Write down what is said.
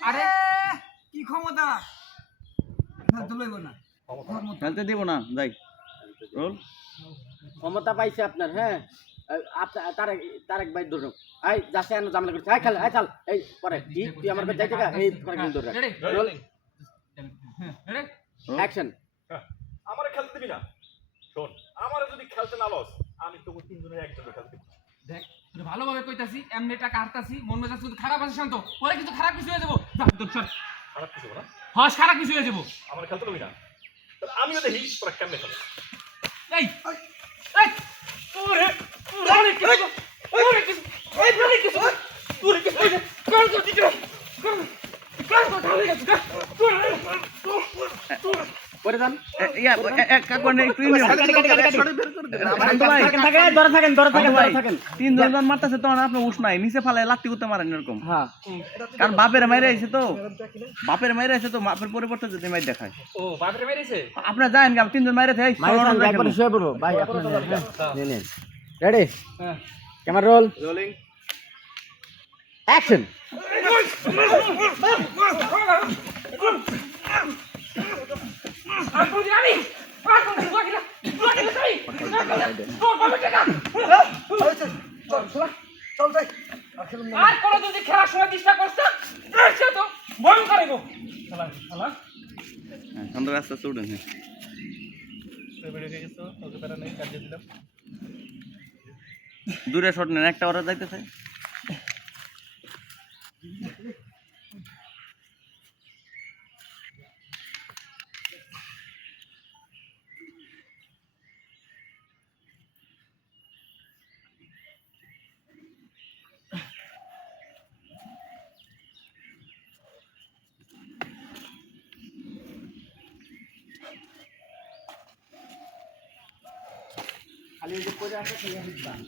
আরে কি ক্ষমতা খেলতে লইব না খেলতে দিব না যাই রোল ক্ষমতা পাইছে আপনার হ্যাঁ তারেক ভাই ধরুন এই যাচ্ছে এনে জামলা করছে এই খেল এই চাল এই পরে কি তুই আমার কাছে যাইতে এই পরে কিন্তু ধরে রোল রেডি অ্যাকশন আমারে খেলতে দিবি না শোন আমারে যদি খেলতে না লস আমি তোকে তিনজনের একজনের খেলতে দিব দেখ তুই ভালোভাবে কইতাছি এমনি টাকা হারতাছি মন মেজাজ শুধু খারাপ আছে শান্ত পরে কিন্তু খারাপ কিছু হয়ে যাবো যা তোর চল খারাপ কিছু না হস খারাপ কিছু হয়ে যাবো আমারে খেলতে দিবি না তাহলে আমিও দেখি তোরা কেমনে খেলে এই এই ওরে ওরে কিছু ওরে কিছু এই ওরে কিছু ওরে কিছু কর তো দিকে কর তো ঢালে গেছে পরে যান ইয়া কাকু নে একটু থাকেন তিনজন মারতেছে তখন আপনি উস নাই নিচে ফালায় লাত্তি করতে মারেন এরকম হ্যাঁ কারণ বাপের মাইরে আইছে তো বাপের পরিবর্তে যদি মাইর দেখায় ও বাপরে মেরেছে আপনারা জানেন কি তিনজন মাইরে থাই একবারে শুয়ে পড়ো ভাই আপনি নেন রেডি হ্যাঁ ক্যামেরা রোল রোলিং অ্যাকশন আমি আর কোন যদি খেলার সময় চেষ্টা করছে তো বন্ধ করে গো আমরা আস্তে আস্তে উঠেন দূরে শট নেন একটা ওরা যাইতেছে খালি যে পড়ে আছে খেলে দিতাম